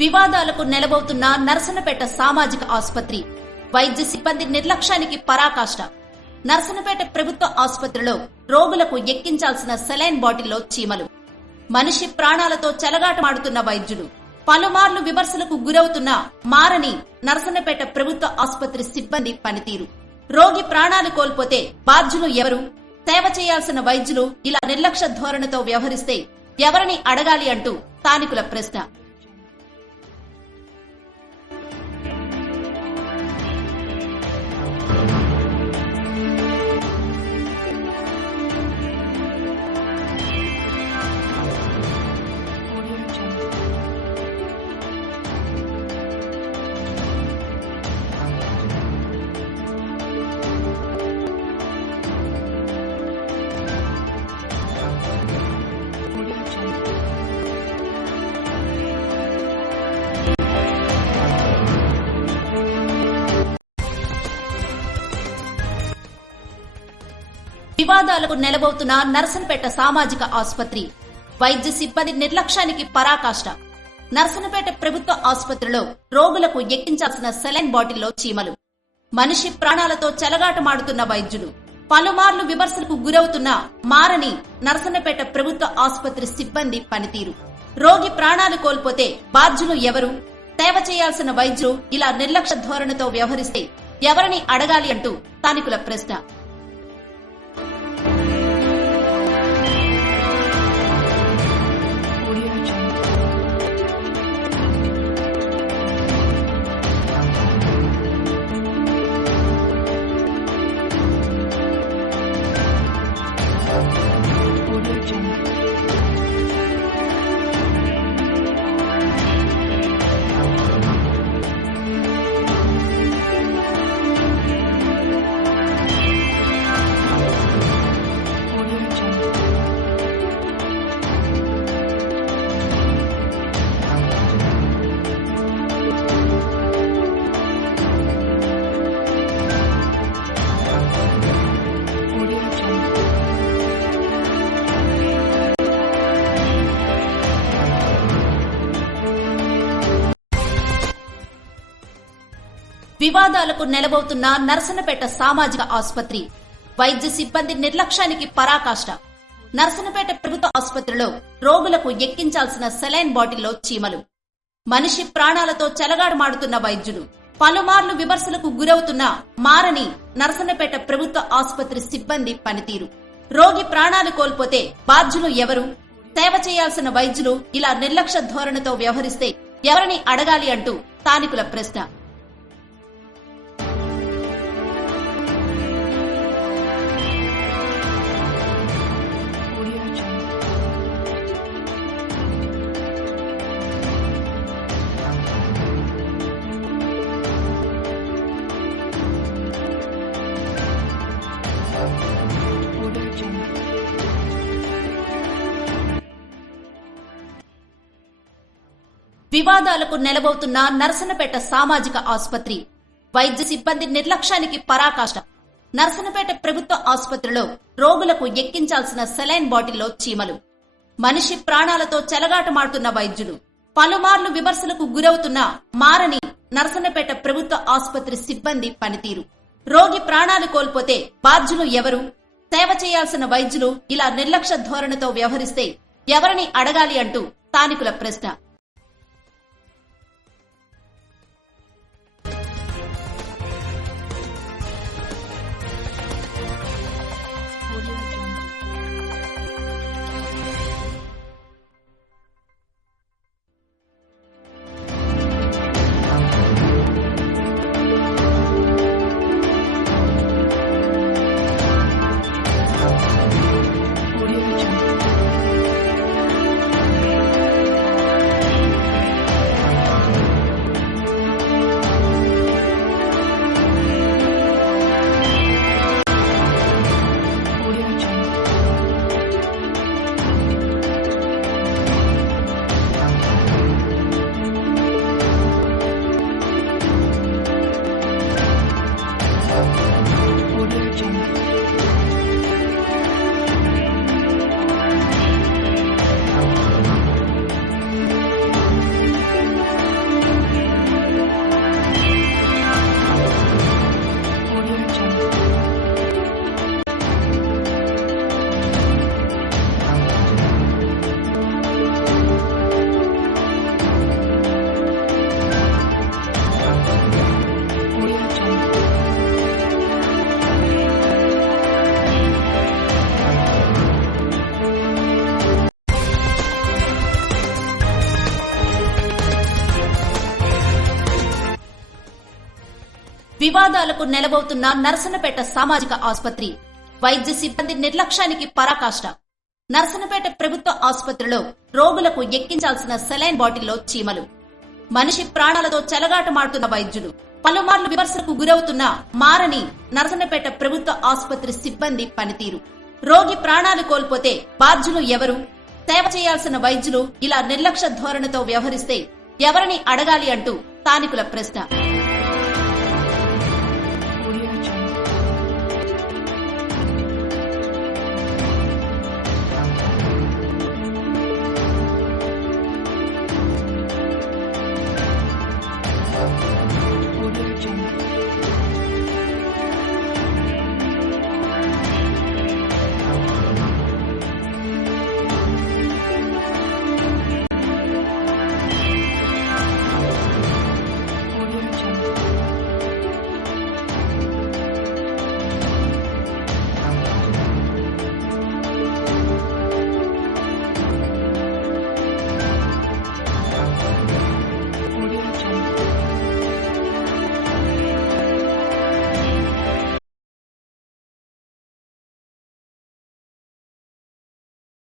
వివాదాలకు నెలవవుతున్న నర్సన్నపేట సామాజిక ఆసుపత్రి వైద్య సిబ్బంది నిర్లక్ష్యానికి పరాకాష్ట. నర్సన్నపేట ప్రభుత్వ ఆసుపత్రిలో రోగులకు ఎక్కించాల్సిన సెలైన్ బాటిల్లో చీమలు. మనిషి ప్రాణాలతో చెలగాటమాడుతున్న వైద్యులు. పలుమార్లు విమర్శలకు గురవుతున్న మారని నర్సన్నపేట ప్రభుత్వ ఆసుపత్రి సిబ్బంది పనితీరు. రోగి ప్రాణాలు కోల్పోతే బాధ్యులు ఎవరు? సేవ చేయాల్సిన వైద్యులు ఇలా నిర్లక్ష్య ధోరణితో వ్యవహరిస్తే ఎవరిని అడగాలి అంటూ స్థానికుల ప్రశ్న. వివాదాలకు నెలవవుతున్న నర్సన్నపేట సామాజిక ఆసుపత్రి వైద్య సిబ్బంది నిర్లక్ష్యానికి పరాకాష్ట. నర్సన్నపేట ప్రభుత్వ ఆసుపత్రిలో రోగులకు ఎక్కించాల్సిన సెలైన్ బాటిల్లో చీమలు. మనిషి ప్రాణాలతో చెలగాటమాడుతున్న వైద్యులు. పలుమార్లు విమర్శలకు గురవుతున్న మారని నర్సన్నపేట ప్రభుత్వ ఆసుపత్రి సిబ్బంది పనితీరు. రోగి ప్రాణాలు కోల్పోతే బాధ్యులు ఎవరు? సేవ చేయాల్సిన వైద్యులు ఇలా నిర్లక్ష్య ధోరణితో వ్యవహరిస్తే ఎవరిని అడగాలి అంటూ స్థానికుల ప్రశ్న. వివాదాలకు నెలవవుతున్న నర్సన్నపేట సామాజిక ఆసుపత్రి వైద్య సిబ్బంది నిర్లక్ష్యానికి పరాకాష్ట. నర్సన్నపేట ప్రభుత్వ ఆసుపత్రిలో రోగులకు ఎక్కించాల్సిన సెలైన్ బాటిల్లో చీమలు. మనిషి ప్రాణాలతో చెలగాటమాడుతున్న వైద్యులు. పలుమార్లు విమర్శలకు గురవుతున్న మారని నర్సన్నపేట ప్రభుత్వ ఆసుపత్రి సిబ్బంది పనితీరు. రోగి ప్రాణాలు కోల్పోతే బాధ్యులు ఎవరు? సేవ చేయాల్సిన వైద్యులు ఇలా నిర్లక్ష్య ధోరణితో వ్యవహరిస్తే ఎవరిని అడగాలి అంటూ స్థానికుల ప్రశ్న. వివాదాలకు నెలవవుతున్న నర్సన్నపేట సామాజిక ఆసుపత్రి వైద్య సిబ్బంది నిర్లక్ష్యానికి పరాకాష్ట. నర్సన్నపేట ప్రభుత్వ ఆసుపత్రిలో రోగులకు ఎక్కించాల్సిన సెలైన్ బాటిల్లో చీమలు. మనిషి ప్రాణాలతో చెలగాటమాడుతున్న వైద్యులు. పలుమార్లు విమర్శలకు గురవుతున్న మారని నర్సన్నపేట ప్రభుత్వ ఆసుపత్రి సిబ్బంది పనితీరు. రోగి ప్రాణాలు కోల్పోతే బాధ్యులు ఎవరు? సేవ చేయాల్సిన వైద్యులు ఇలా నిర్లక్ష్య ధోరణితో వ్యవహరిస్తే ఎవరిని అడగాలి అంటూ స్థానికుల ప్రశ్న. వివాదాలకు నెలవవుతున్న నరసన్నపేట సామాజిక ఆసుపత్రి వైద్య సిబ్బంది నిర్లక్ష్యానికి పరాకాష్ట. నరసన్నపేట ప్రభుత్వ ఆసుపత్రిలో రోగులకు ఎక్కించాల్సిన సెలైన్ బాటిల్లో చీమలు. మనిషి ప్రాణాలతో చెలగాటమాడుతున్న వైద్యులు. పలుమార్లు విమర్శలకు గురవుతున్న మారని నరసన్నపేట ప్రభుత్వ ఆసుపత్రి సిబ్బంది పనితీరు. రోగి ప్రాణాలు కోల్పోతే బాధ్యులు ఎవరు? సేవ చేయాల్సిన వైద్యులు ఇలా నిర్లక్ష్య ధోరణితో వ్యవహరిస్తే ఎవరిని అడగాలి అంటూ స్థానికుల ప్రశ్న.